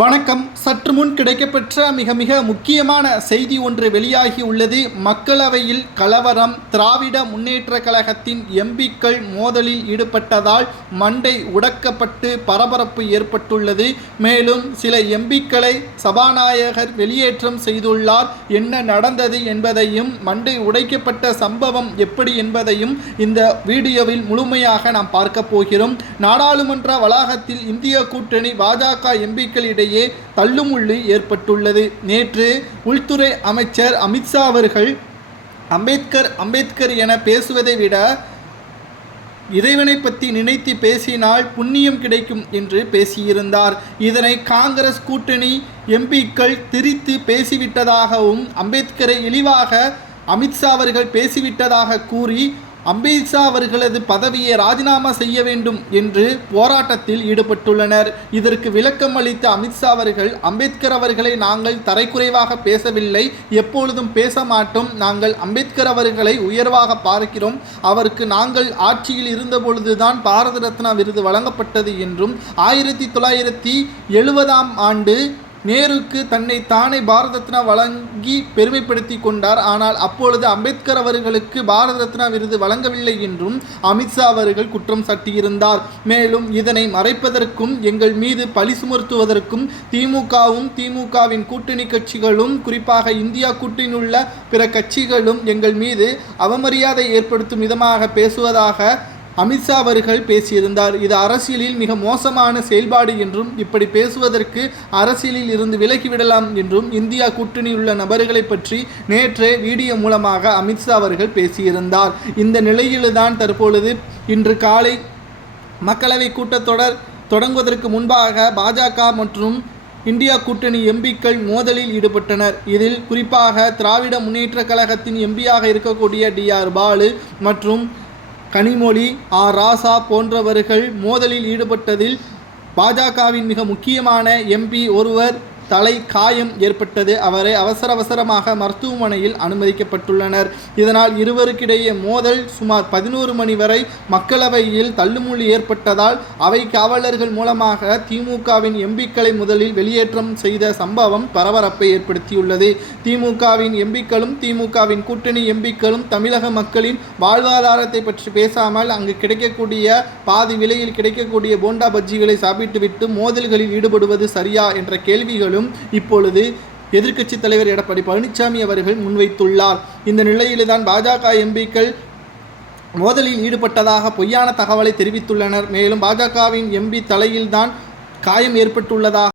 வணக்கம். சற்று முன் கிடைக்கப்பெற்ற மிக முக்கியமான செய்தி ஒன்று வெளியாகி உள்ளது. மக்களவையில் கலவரம். திராவிட முன்னேற்ற கழகத்தின் எம்பிக்கள் மோதலில் ஈடுபட்டதால் மண்டை உடைக்கப்பட்டு பரபரப்பு ஏற்பட்டுள்ளது. மேலும் சில எம்பிக்களை சபாநாயகர் வெளியேற்றம் செய்துள்ளார். என்ன நடந்தது என்பதையும் மண்டை உடைக்கப்பட்ட சம்பவம் எப்படி என்பதையும் இந்த வீடியோவில் முழுமையாக நாம் பார்க்க போகிறோம். நாடாளுமன்ற வளாகத்தில் இந்திய கூட்டணி பாஜக எம்பிக்களிடையே தள்ளுமுள்ளு ஏற்பட்டுள்ளது. நேற்று உள்துறை அமைச்சர் அமித்ஷா அவர்கள் அம்பேத்கர் என பேசுவதை விட இறைவனை பற்றி நினைத்து பேசினால் புண்ணியம் கிடைக்கும் என்று பேசியிருந்தார். இதனை காங்கிரஸ் கூட்டணி எம்பிக்கள் திரித்து பேசிவிட்டதாகவும் அம்பேத்கரை இழிவாக அமித்ஷா அவர்கள் பேசிவிட்டதாக கூறி அம்பேத்கர் அவர்களது பதவியை ராஜினாமா செய்ய வேண்டும் என்று போராட்டத்தில் ஈடுபட்டுள்ளனர். இதற்கு விளக்கம் அளித்த அமித்ஷா அவர்கள், அம்பேத்கர் அவர்களை நாங்கள் தரைக்குறைவாக பேசவில்லை, எப்பொழுதும் பேச மாட்டோம். நாங்கள் அம்பேத்கர் அவர்களை உயர்வாக பார்க்கிறோம். அவருக்கு நாங்கள் ஆட்சியில் இருந்தபொழுதுதான் பாரத ரத்னா விருது வழங்கப்பட்டது என்றும் 1970ஆம் ஆண்டு நேருக்கு தன்னை தானே பாரத ரத்னா வழங்கி பெருமைப்படுத்தி கொண்டார். ஆனால் அப்பொழுது அம்பேத்கர் அவர்களுக்கு பாரத ரத்னா விருது வழங்கவில்லை என்றும் அமித்ஷா அவர்கள் குற்றம் சாட்டியிருந்தார். மேலும் இதனை மறைப்பதற்கும் எங்கள் மீது பழி சுமத்துவதற்கும் திமுகவின் கூட்டணி கட்சிகளும் குறிப்பாக இந்தியா கூட்டணியில் உள்ள பிற கட்சிகளும் எங்கள் மீது அவமரியாதை ஏற்படுத்தும் விதமாக பேசுவதாக அமித்ஷா அவர்கள் பேசியிருந்தார். இது அரசியலில் மிக மோசமான செயல்பாடு என்றும் இப்படி பேசுவதற்கு அரசியலில் இருந்து விலகிவிடலாம் என்றும் இந்தியா கூட்டணியில் உள்ள நபர்களை பற்றி நேற்றே வீடியோ மூலமாக அமித்ஷா அவர்கள் பேசியிருந்தார். இந்த நிலையில்தான் தற்பொழுது இன்று காலை மக்களவை கூட்டத்தொடர் தொடங்குவதற்கு முன்பாக பாஜக மற்றும் இந்தியா கூட்டணி எம்பிக்கள் மோதலில் ஈடுபட்டனர். இதில் குறிப்பாக திராவிட முன்னேற்ற கழகத்தின் எம்பியாக இருக்கக்கூடிய DR பாலு மற்றும் கனிமொழி, ராசா போன்றவர்கள் மோதலில் ஈடுபட்டதில் பாஜகவின் மிக முக்கியமான எம்பி ஒருவர் தலை காயம் ஏற்பட்டது. அவரை அவசரமாக மருத்துவமனையில் அனுமதிக்கப்பட்டுள்ளனர். இதனால் இருவருக்கிடையே மோதல் சுமார் 11 மணி வரை மக்களவையில் தள்ளுமுள்ளு ஏற்பட்டதால் அவை காவலர்கள் மூலமாக திமுகவின் எம்பிக்களை முதலில் வெளியேற்றம் செய்த சம்பவம் பரபரப்பை ஏற்படுத்தியுள்ளது. திமுகவின் எம்பிக்களும் திமுகவின் கூட்டணி எம்பிக்களும் தமிழக மக்களின் வாழ்வாதாரத்தை பற்றி பேசாமல் அங்கு கிடைக்கக்கூடிய பாதி விலையில் கிடைக்கக்கூடிய போண்டா பஜ்ஜிகளை சாப்பிட்டுவிட்டு மோதல்களில் ஈடுபடுவது சரியா என்ற கேள்விகளும் இப்பொழுது எதிர்க்கட்சி தலைவர் எடப்பாடி பழனிசாமி அவர்கள் முன்வைத்துள்ளார். இந்த நிலையில்தான் பாஜக எம்பிக்கள் மோதலில் ஈடுபட்டதாக பொய்யான தகவலை தெரிவித்துள்ளனர். மேலும் பாஜகவின் எம்பி தலையில்தான் காயம் ஏற்பட்டுள்ளதாக